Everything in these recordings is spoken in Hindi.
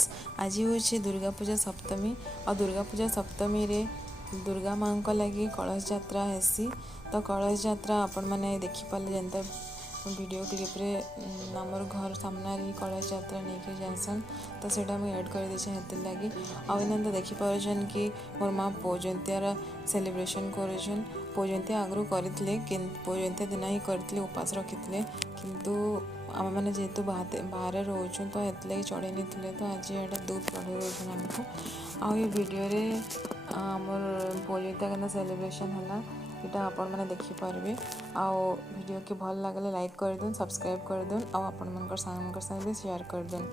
फ्रेंड्स आज हूँ दुर्गा पूजा सप्तमी और दुर्गा पूजा सप्तमी रे दुर्गा माँ को लगी कलश यात्रा हेसी। तो कलश यात्रा आपण मैंने देखिपारे जनता वीडियो क्लिप रे आमर घर सामने कलश यात्रा नहीं के जासन। तो सेटा मुझे ऐड कर देछे हेतिर लगी आउ तो देखिपारछन कि मोर माँ पौजंतियार सेलिब्रेशन करुछन। पौजंतिया आगु करथिले पौजंतिया दिन ही करथिले उपास रखिथिले किंतु आम मैंने जेहेतु बाहर रोचुन तो हेतु चढ़े नहीं। तो आज यहाँ दूध चढ़े रोचन आमको आउ ये वीडियो रे आमर पौजंतिया के सेलिब्रेशन है यहाँ आपण मैंने देखिपारे। आउ वीडियो के भल लगे लाइक कर दून सब्सक्राइब कर दून आउ आपण मन साथ भी शेयर कर दून।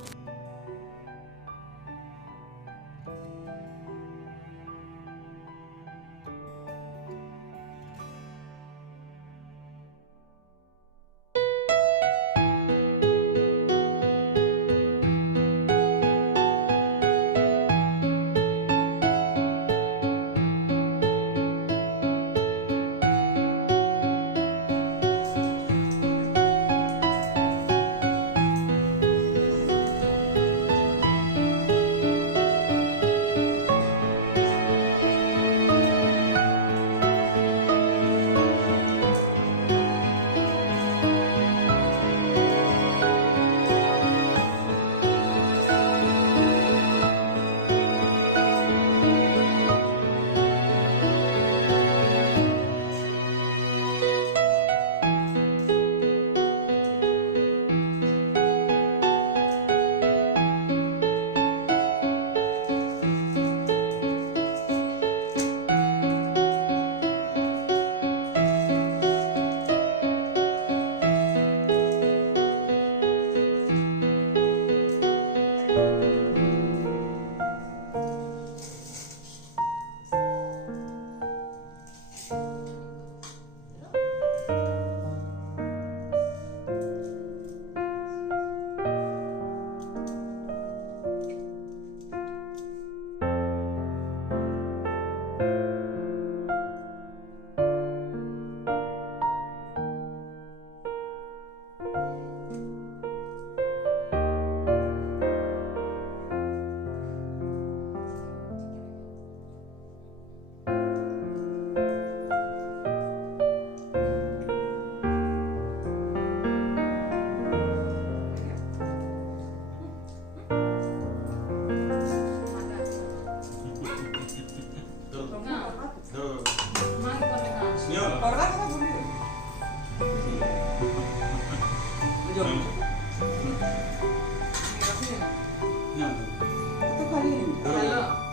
Hello.